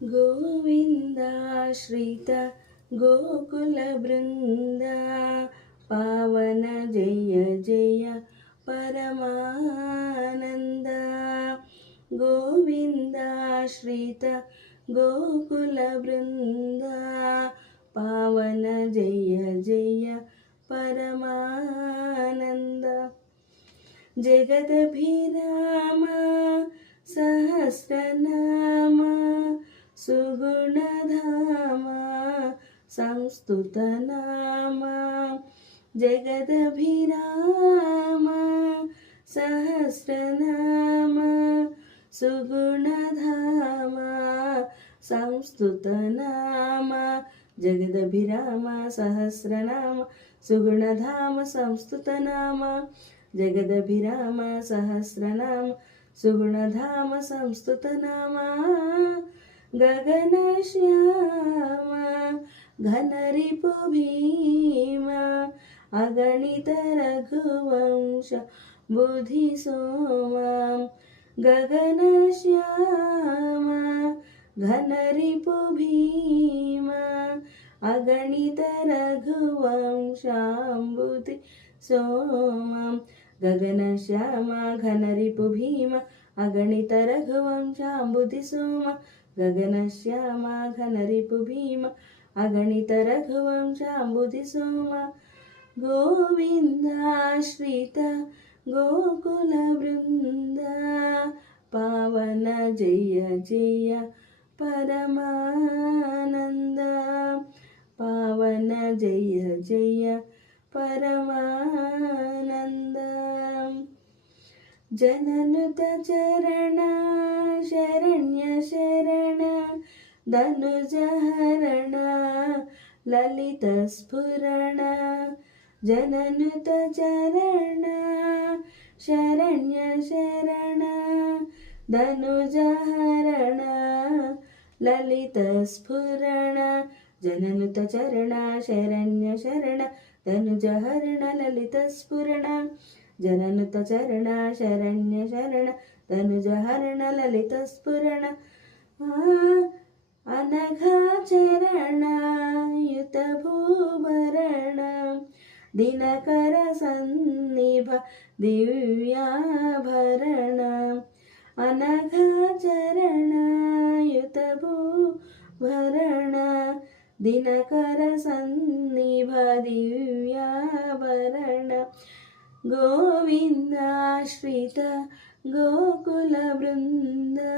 गोविन्दाश्रित गोकुलवृन्दा पावन जय जय परमानन्द गोविन्दाश्रित गोकुलवृन्दा पावन जय जय परमानन्द जगदभिराम सहस्रनाम सुगुणधाम संस्तुतनाम जगदभिराम सहस्रनाम सुगुणधाम संस्तुतनाम जगदभिराम सहस्रनाम सुगुणधाम संस्तुतनाम जगदभिराम सहस्रनाम सुगुणधाम संस्तुतनाम गगनश्याम घनरिपुभीमा अगणित रघुवंश बुधिसोमा गगनश्याम घनरिपुभीमा अगणित रघुवंशाम्बुधि सोमा गगनश्याम घनरिपुभीमा अगणित रघुवंशाम्बुधि सोमा गगनश्याम घनरिपुभीमा अगणित रघुवंशाम्बुधि सोमा गोविन्दाश्रित गोकुलवृन्दा पावन जय जय परमानन्द पावन जय जय परमानन्द जननुत चरण शरण्य शरण धनुजहरण ललित स्फुरण जननुत चरण शरण्य शरण धनुजहरण ललित स्फुरण जननुत चरण शरण्य शरण धनुजहरण ललित स्फुरण जननुत चरण शरण्य शरण धनुजहरण ललित स्फुरण अनघाचरण युत भूभरण दिनकर सन्निभ दिव्याभरण अनघाचरण युत भूभरण दिनकर सन्निभ दिव्याभरण गोविन्दाश्रित गोकुलवृन्दा